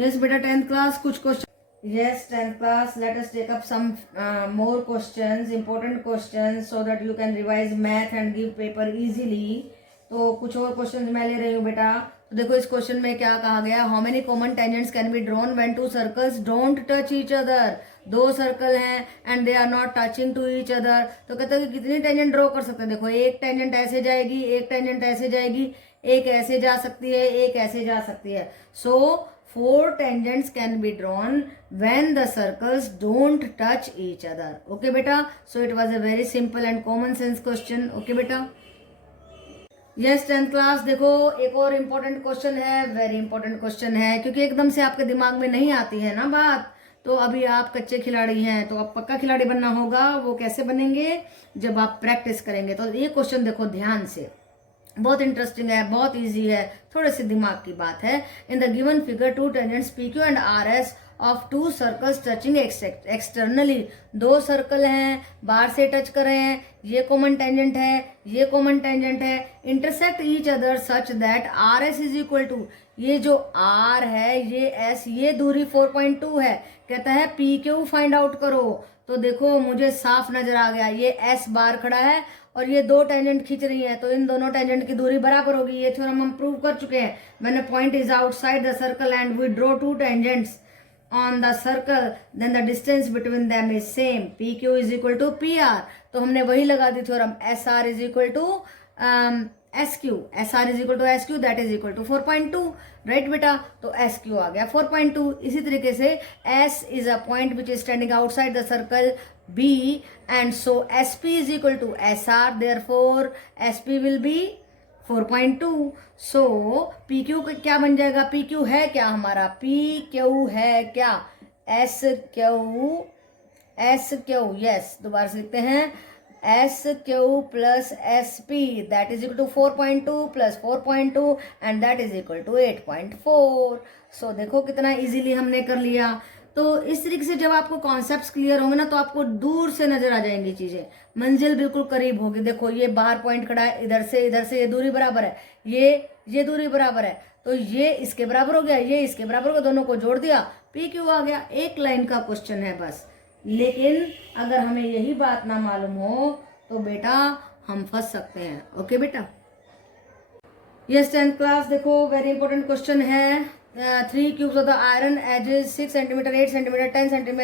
Yes beta 10th class कुछ question. Yes 10th class, let us take up some more questions, important questions, so that you can revise math and give paper easily. तो कुछ और questions मैं ले रही हूँ बेटा. तो देखो इस क्वेश्चन में क्या कहा गया. How many common tangents can be drawn when two circles don't touch each other. दो सर्कल हैं and they are not touching to each other. तो कहते हैं कि कितनी टेंजेंट ड्रॉ कर सकते हैं. देखो एक टेंजेंट ऐसे जाएगी, एक टेंजेंट ऐसे जाएगी, एक ऐसे जा सकती है, एक ऐसे जा सकती है. सो 4 tangents can be drawn when the circles don't touch each other. Okay beta, so it was a very simple and common sense question. Okay beta. Yes 10th class, देखो एक और important question है, very important question है, क्योंकि एकदम से आपके दिमाग में नहीं आती है ना बात. तो अभी आप कच्चे खिलाड़ी हैं, तो आप पक्का खिलाड़ी बनना होगा. वो कैसे बनेंगे? जब आप प्रैक्टिस करेंगे. तो ये क्वेश्चन देखो ध्यान से, बहुत इंटरेस्टिंग है, बहुत इजी है, थोड़े से दिमाग की बात है. In the given figure 2 tangents PQ and RS of 2 circles touching externally. 2 circle हैं, बाहर से टच कर रहे हैं. ये कॉमन टेंजेंट है, ये कॉमन टेंजेंट है. Intersect each other such that RS is equal to, ये जो R है, ये S, ये दूरी 4.2 है. कहता है PQ फाइंड आउट करो. तो देखो मुझे साफ नजर आ गया, ये S बार खड़ा है और ये 2 टेंजेंट खींच रही है, तो इन दोनों टेंजेंट की दूरी बराबर होगी. ये थ्योरम हम प्रूव कर चुके हैं. When a point is outside the circle and we draw 2 tangents on the circle, then the distance between them is same. PQ is equal to PR. तो हमने वही लगा दी theorem. SR is equal to SQ. SR is equal to SQ, that is equal to 4.2. Right बेटा. तो SQ आ गया 4.2. इसी तरीके से S is a point which is standing outside the circle B, and so SP is equal to SR, therefore SP will be 4.2. so PQ क्या बन जाएगा? PQ है क्या हमारा? PQ है क्या? SQ, yes, दोबारा से लिखते हैं. SQ plus SP, that is equal to 4.2 plus 4.2 and that is equal to 8.4. so देखो कितना इजीली हमने कर लिया. तो इस तरीके से जब आपको कॉन्सेप्ट्स क्लियर होंगे ना, तो आपको दूर से नजर आ जाएंगी चीजें, मंजिल बिल्कुल करीब होगी. देखो ये बाहर पॉइंट खड़ा है, इधर से ये दूरी बराबर है, ये दूरी बराबर है, तो ये इसके बराबर हो गया, ये इसके बराबर हो गया, दोनों को जोड़ दिया, PQ आ गया. एक लाइन का क्वेश्चन है बस. लेकिन अगर हमें यही बात ना मालूम हो तो बेटा हम फंस सकते हैं. ओके बेटा. यस 10th क्लास, देखो वेरी इंपॉर्टेंट क्वेश्चन है. 3 cubes of the iron edges 6 cm, 8 cm, 10 cm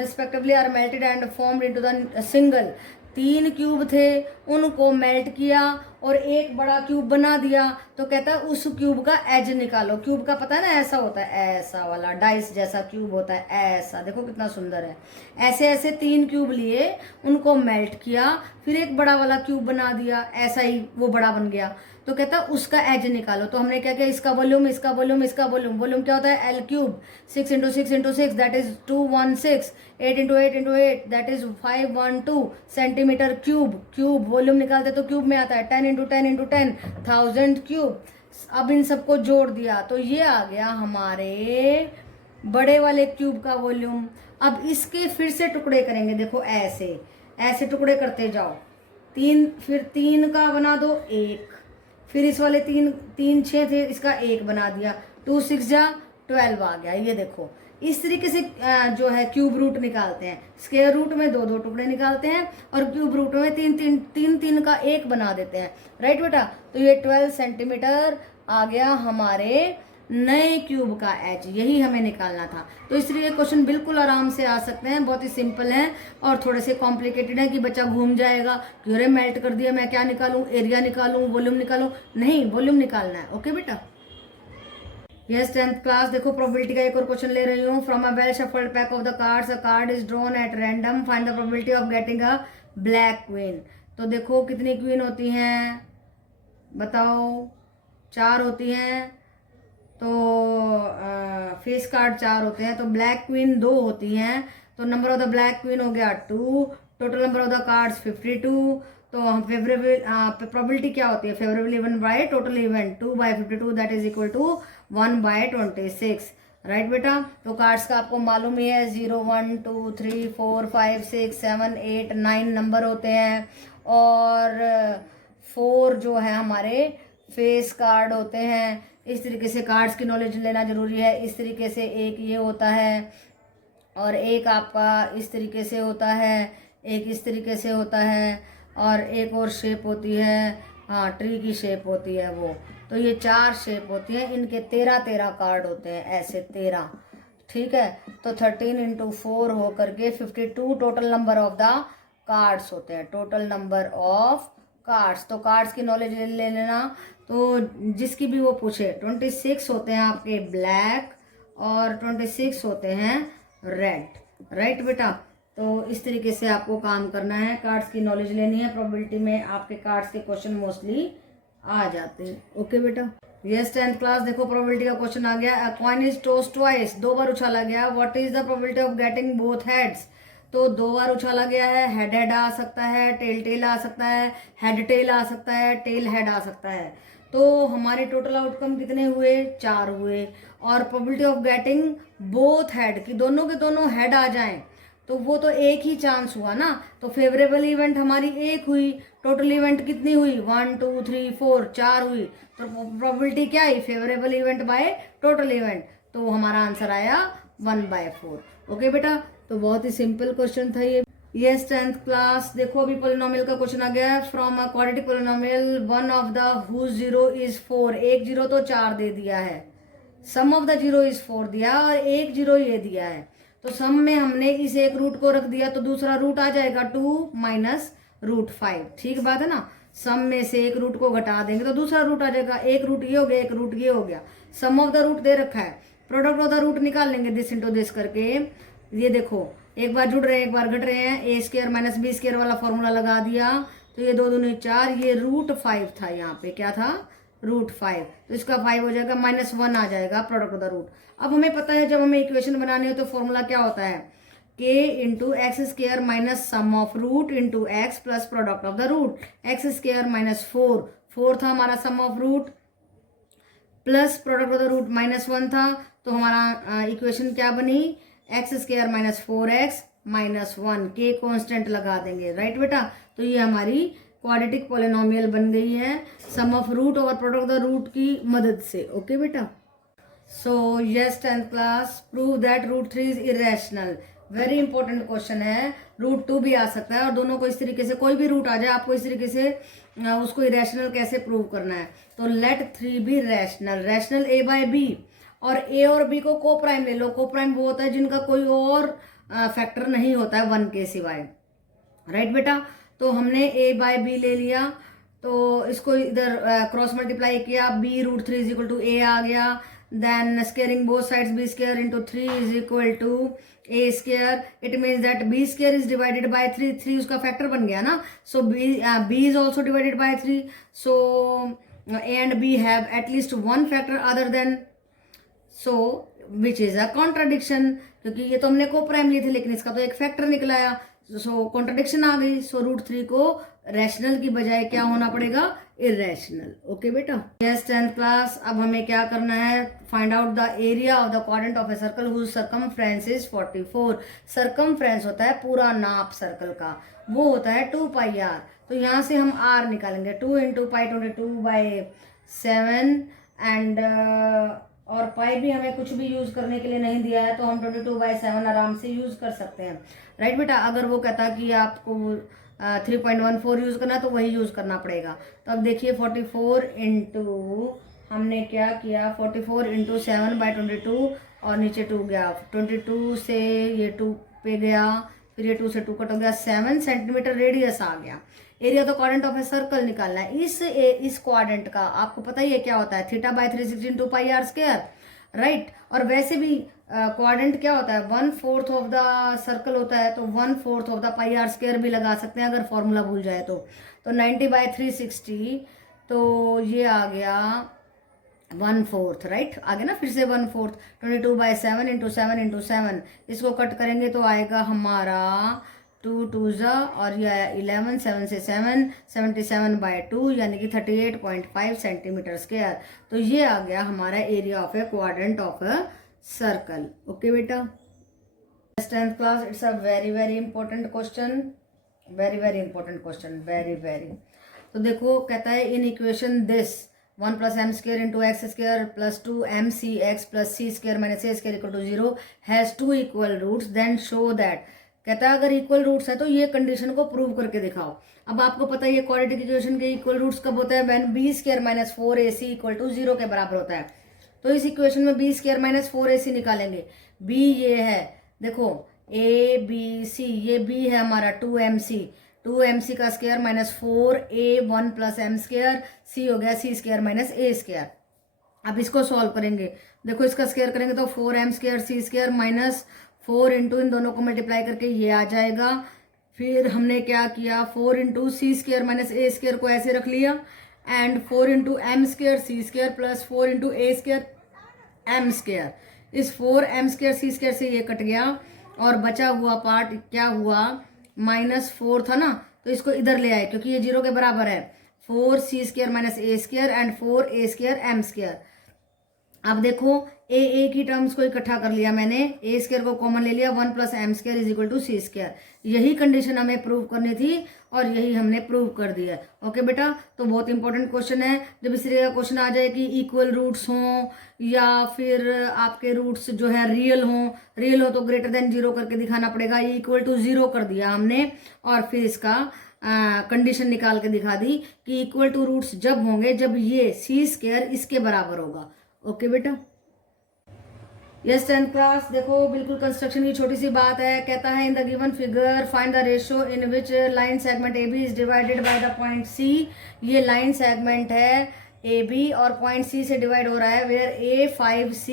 respectively are melted and formed into the single. 3 cube थे, उनको मेल्ट किया और एक बड़ा क्यूब बना दिया. तो कहता है उस क्यूब का एज निकालो. क्यूब का पता है ना, ऐसा होता है, ऐसा वाला डाइस जैसा क्यूब होता है, ऐसा. देखो कितना सुंदर है. ऐसे ऐसे 3 क्यूब लिए, उनको मेल्ट किया, फिर एक बड़ा वाला क्यूब बना दिया, ऐसा ही वो बड़ा बन गया. तो कहता है उसका एज निकालो. तो हमने क्या किया, इसका वॉल्यूम, इसका वॉल्यूम, इसका वॉल्यूम. वॉल्यूम क्या होता है? L cube. 6 into 6 into 6 that is 216. 8 into 8 into 8 that is 512 centimetre cube. Cube volume निकालते तो क्यूब में आता है. 10 इंटू 10 इंटू 10 1000 क्यूब. अब इन सबको जोड़ दिया तो ये आ गया हमारे बड़े वाले क्यूब का वॉल्यूम. अब इसके फिर से टुकड़े करेंगे. देखो ऐसे ऐसे टुकड़े करते जाओ. 3, फिर 3 का बना दो 1, फिर इस वाले 3 6 थे, इसका 1 बना दिया. 2 6 जा 12 आ गया. ये देखो इस तरीके से जो है क्यूब रूट निकालते हैं. स्क्वायर रूट में 2 टुकड़े निकालते हैं और क्यूब रूट में 3 का 1 बना देते हैं. राइट बेटा. तो ये 12 सेंटीमीटर आ गया हमारे नए क्यूब का एज. यही हमें निकालना था. तो इसलिए क्वेश्चन बिल्कुल आराम से आ सकते हैं, बहुत ही सिंपल है. और थोड़े से कॉम्प्लिकेटेड है कि बच्चा घूम जाएगा कि अरे मेल्ट कर दिया, मैं क्या निकालूं, एरिया निकालूं, वॉल्यूम निकालूं. नहीं, वॉल्यूम निकालना है. ओके बेटा. यस 10th क्लास, देखो प्रोबेबिलिटी का एक और क्वेश्चन ले रही हूँ. From a well shuffled pack of the cards a card is drawn at random, find the probability of getting a black queen. तो देखो कितनी क्वीन होती हैं बताओ? 4 होती हैं. तो फेस कार्ड 4 होते हैं, तो ब्लैक क्वीन 2 होती हैं. तो number of the black queen हो गया 2. Total number of the cards 52. तो फेवरेबल प्रोबेबिलिटी क्या होती है? Favourable event by total event 2 by 52 that is equal to 1 by 26. Right बेटा. तो कार्ड्स का आपको मालूम ही है 0 1 2 3 4 5 6 7 8 9 नंबर होते हैं. और 4 जो है हमारे फेस कार्ड होते हैं. इस तरीके से कार्ड्स की नॉलेज लेना जरूरी है। इस तरीके से एक ये होता है और एक आपका इस तरीके से होता है, एक इस तरीके से होता है और एक और शेप होती है, हाँ ट्री की शेप होती है वो। तो ये 4 शेप होती है, इनके 13 कार्ड होते हैं ऐसे 13, ठीक है। तो 13 इंटू 4 हो करके 52 total number of the cards होते हैं, टोटल नंबर ऑफ कार्ड्स। तो कार्ड्स की नॉलेज ले लेना। तो जिसकी भी वो पूछे 26 होते हैं आपके ब्लैक और 26 होते हैं रेड, राइट बेटा। तो इस तरीके से आपको काम करना है, कार्ड्स की नॉलेज लेनी है। प्रोबेबिलिटी में आपके कार्ड्स के क्वेश्चन मोस्टली आ जाते हैं। ओके बेटा, यस 10th क्लास। देखो प्रोबेबिलिटी का क्वेश्चन आ गया। अ कॉइन इज टॉस्ड ट्वाइस, 2 बार उछाला गया। What is the probability of getting both heads? तो 2 बार उछाला गया है, हेड हेड आ सकता है, टेल टेल आ सकता है, हेड टेल आ सकता है, टेल हेड आ सकता है। तो हमारे टोटल आउटकम कितने हुए? 4 हुए। और probability of getting both head, कि दोनों के दोनों हेड आ जाएं, तो वो तो एक ही चांस हुआ ना। तो फेवरेबल इवेंट हमारी एक हुई, टोटल इवेंट कितनी हुई? 1 2 3 4, 4 हुई। तो प्रोबेबिलिटी क्या है? Favourable event by total event. तो हमारा आंसर आया 1/4। ओके बेटा, तो बहुत ही सिंपल क्वेश्चन था ये। Yes 10th class. देखो अभी पोलिनोमियल का क्वेश्चन आ गया है। From a quadratic polynomial one of the whose zero is 4, एक जीरो तो 4 दे दिया है, sum of the zero is 4 दिया और एक जीरो ये दिया है। तो सम में हमने इस एक रूट को रख दिया तो दूसरा रूट आ जाएगा 2 माइनस रूट 5, ठीक बात है ना। सम में से एक रूट को घटा देंगे तो दूसरा रूट आ जाएगा, एक रूट ये हो गया, एक रूट ये हो गया। सम ऑफ द रूट दे रखा है, प्रोडक्ट ऑफ द रूट निकाल लेंगे दिस इंटू दिस करके। ये देखो एक बार जुड़ रहे हैं एक बार घट रहे हैं, ए स्क्वायर माइनस बी स्क्वायर वाला फॉर्मूला लगा दिया। तो ये 2 दूनी 4, ये रूट 5 था, यहाँ पे क्या था? रूट 5। तो इसका 5 हो जाएगा, -1 आ जाएगा प्रोडक्ट ऑफ द रूट। अब हमें पता है जब हमें इक्वेशन बनानी हो तो फॉर्मूला क्या होता है? k into x square minus sum of root into x plus product of the root. X square minus 4 था हमारा sum of root, plus product of the root -1 था। तो हमारा इक्वेशन क्या बनी? X square minus 4x minus 1, के constant लगा देंगे, राइट बेटा। तो ये हमारी क्वाड्रेटिक पोलिनोमियल बन गई है सम ऑफ रूट और प्रोडक्ट ऑफ द रूट की मदद से। ओके बेटा, so yes 10th class. Prove that root 3 is irrational. Very important question है। रूट 2 भी आ सकता है और दोनों को इस तरीके से, कोई भी रूट आ जाए आपको इस तरीके से उसको इरेशनल कैसे प्रूव करना है। तो लेट 3 भी rational, rational a by b, और a और b को को प्राइम ले लो। को प्राइम वो होता है जिनका कोई और फैक्टर नहीं होता है 1 के सिवाय, राइट बेटा। तो हमने a बाय b ले लिया, तो इसको इधर क्रॉस मल्टीप्लाई किया, b root 3 is equal to a आ गया। Then squaring both sides b square into 3 is equal to a square. It means that b square is divided by 3, 3 उसका factor बन गया ना। So b is also divided by 3। So a and b have at least one factor other than, so which is a contradiction, क्योंकि ये तो हमने को prime ली थी लेकिन इसका तो एक फैक्टर निकला आया। सो कॉन्ट्राडिक्शन आ गई। सो रूट 3 को रैशनल की बजाय क्या होना पड़ेगा? इरेशनल। ओके बेटा, यस 10th क्लास। अब हमें क्या करना है? Find out the area of the quadrant of a circle whose circumference is 44। Circumference होता है पूरा नाप सर्कल का, वो होता है 2πr। तो यहाँ से हम r निकालेंगे, 2 इंटू पाई 22/7 एंड और पाई भी हमें कुछ भी यूज करने के लिए नहीं दिया है, तो हम 22/7 आराम से यूज कर सकते हैं, राइट बेटा। अगर वो कहता कि आपको 3.14 यूज करना तो वही यूज करना पड़ेगा। तो अब देखिए 44 इंटू, हमने क्या किया, 44 इंटू 7/22 और नीचे 2 गया, 22 से ये 2 पे गया, फिर ये 2 से 2 कट हो गया, 7 सेंटीमीटर रेडियस आ गया। एरिया तो क्वाड्रेंट ऑफ ए सर्कल निकालना है। इस क्वाड्रेंट का आपको पता ही है क्या होता है? θ/360 इंटू πr², राइट। और वैसे भी क्वाड्रेंट क्या होता है? 1/4 ऑफ द सर्कल होता है, तो 1/4 ऑफ द πr² भी लगा सकते हैं अगर फॉर्मूला भूल जाए तो 90/360, तो ये आ गया 1/4, राइट। आगे ना फिर से 1/4, 22/7 इंटू 7 इंटू 7, इसको कट करेंगे तो आएगा हमारा 2 2 और ये आया 11, 7 से 7, 77/2 यानी कि 38.5 सेंटीमीटर स्क्वायर। तो ये आ गया हमारा area of A quadrant of a circle. Okay बेटा, 10th class. It's a very very important question, very very important question, very very. तो देखो कहता है in equation this 1 plus m square into x square plus 2mcx plus c square minus a square equal to 0 has two equal roots, then show that। कहता है अगर equal roots है तो ये कंडीशन को प्रूव करके दिखाओ। अब आपको पता है ये क्वाड्रेटिक इक्वेशन के इक्वल रूट्स कब होता है, when b square minus 4ac equal to 0 के बराबर होता है। तो इस इक्वेशन में बी स्क्वायर माइनस 4ac निकालेंगे। बी ये है, देखो ए बी सी, ये बी है हमारा 2mc का square minus 4a 1 plus M square, C हो गया c square minus a square. अब इसको सॉल्व करेंगे, देखो इसका स्क्वायर करेंगे तो 4m square c square minus 4 into इन दोनों को मल्टीप्लाई करके ये आ जाएगा। फिर हमने क्या किया, 4 into c square minus a square को ऐसे रख लिया, and 4 into m square c square plus 4 into a square m square. इस 4m स्क्वायर सी स्क्वायर से ये कट गया और बचा हुआ पार्ट क्या हुआ, -4 था ना, तो इसको इधर ले आए क्योंकि ये 0 के बराबर है। 4c square minus a square and 4a square m square. अब देखो ए की टर्म्स को इकट्ठा कर लिया मैंने, ए स्क्वायर को कॉमन ले लिया, 1 plus M square is equal to c square. यही कंडीशन हमें प्रूव करनी थी और यही हमने प्रूव कर दिया। ओके बेटा, तो बहुत इंपॉर्टेंट क्वेश्चन है। जब इस तरह का क्वेश्चन आ जाए कि इक्वल रूट्स हों या फिर आपके रूट्स जो है रियल हो तो ग्रेटर देन 0 करके दिखाना पड़ेगा। ये इक्वल टू 0 कर दिया हमने और फिर इसका कंडीशन निकाल के दिखा दी कि इक्वल टू रूट्स जब होंगे जब ये सी स्क्वायर इसके बराबर होगा। ओके बेटा, यस 10th क्लास। देखो बिल्कुल कंस्ट्रक्शन की छोटी सी बात है। कहता है in the given figure find the ratio in which line segment A B is divided by the point C. ये लाइन सेगमेंट है ए बी और पॉइंट सी से डिवाइड हो रहा है, where A5C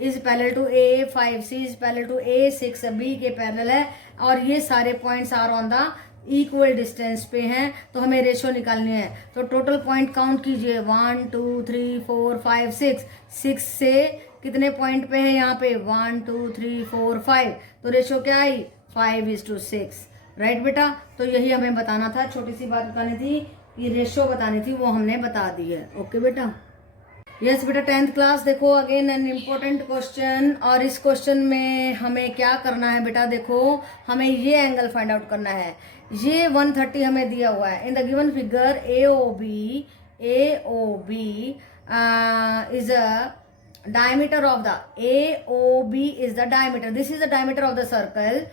is parallel to A5C is parallel to A6B के parallel है और ये सारे points are on the equal distance पे हैं। तो हमें रेशियो निकालनी है। तो टोटल पॉइंट काउंट कीजिए, 1 2 3 4 5 6 से कितने पॉइंट पे है यहाँ पे, 1 2 3 4 5। तो रेशियो क्या आई, 5:6। राइट बेटा, तो यही हमें बताना था, छोटी सी बात बतानी थी, ये रेशियो बतानी थी, वो हमने बता दी है। ओके बेटा, यस बेटा 10th क्लास। देखो अगेन एन इम्पोर्टेंट क्वेश्चन, और इस क्वेश्चन में हमें क्या करना है बेटा, देखो हमें ये एंगल फाइंड आउट करना है। ये 130 हमें दिया हुआ है in the given figure AOB is a diameter of the AOB is the diameter. This is the diameter of the circle,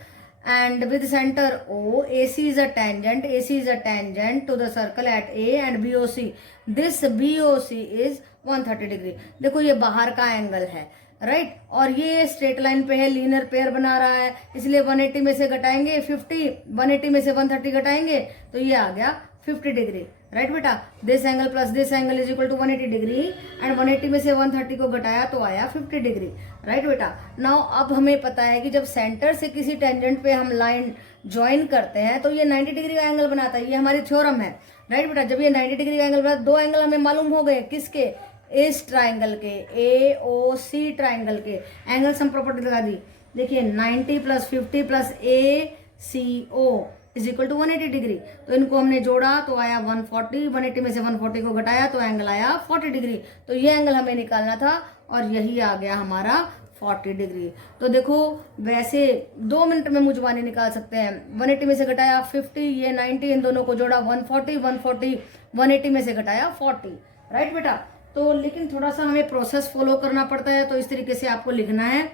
and with center O, AC is a tangent to the circle at A, and BOC, this BOC is 130 degree. देखो ये बाहर का angle है, right, और ये straight line पे है, linear pair बना रहा है, इसलिए 180 में से घटाएंगे 50, 180 में से 130 घटाएंगे तो ये आ गया 50 डिग्री। राइट बेटा, this angle plus this angle is equal to 180 degree, and 180 में से 130 को घटाया तो आया 50 डिग्री। राइट बेटा, नाउ अब हमें पता है कि जब सेंटर से किसी टेंजेंट पे हम लाइन ज्वाइन करते हैं तो ये 90 डिग्री का एंगल बनाता है, ये हमारी थ्योरम है। राइट बेटा, जब ये 90 डिग्री का एंगल बनाता है, दो एंगल हमें मालूम हो गए, किसके, इस ट्राइंगल के, AOC ट्राइंगल के। एंगल सम प्रॉपर्टी लगा दी, देखिए 90 plus 50 plus ACO is equal to 180 degree. तो इनको हमने जोड़ा तो आया 140, 180 में से 140 को घटाया तो एंगल आया 40 डिग्री। तो ये एंगल हमें निकालना था और यही आ गया हमारा 40 डिग्री। तो देखो वैसे 2 मिनट में मुझवानी निकाल सकते हैं। 180 में से घटाया 50, ये 90, इन दोनों को जोड़ा 140, 180 में से घटाया 40। राइट बेटा, तो लेकिन थोड़ा सा हमें प्रोसेस फॉलो करना पड़ता है, तो इस तरीके से आपको लिखना है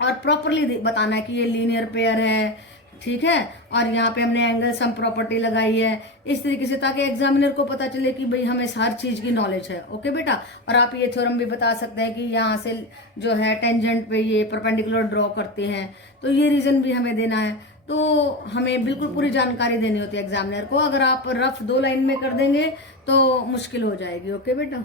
और प्रॉपरली बताना है कि ये लीनियर पेयर है, ठीक है, और यहाँ पे हमने एंगल सम प्रॉपर्टी लगाई है, इस तरीके से, ताकि एग्जामिनर को पता चले कि भाई हमें हर चीज की नॉलेज है। ओके बेटा, और आप ये थ्योरम भी बता सकते हैं कि यहाँ से जो है टेंजेंट पे ये परपेंडिकुलर ड्रॉ करते हैं, तो ये रीजन भी हमें देना है। तो हमें बिल्कुल पूरी जानकारी देनी होती है एग्जामिनर को। अगर आप रफ 2 लाइन में कर देंगे तो मुश्किल हो जाएगी। ओके बेटा।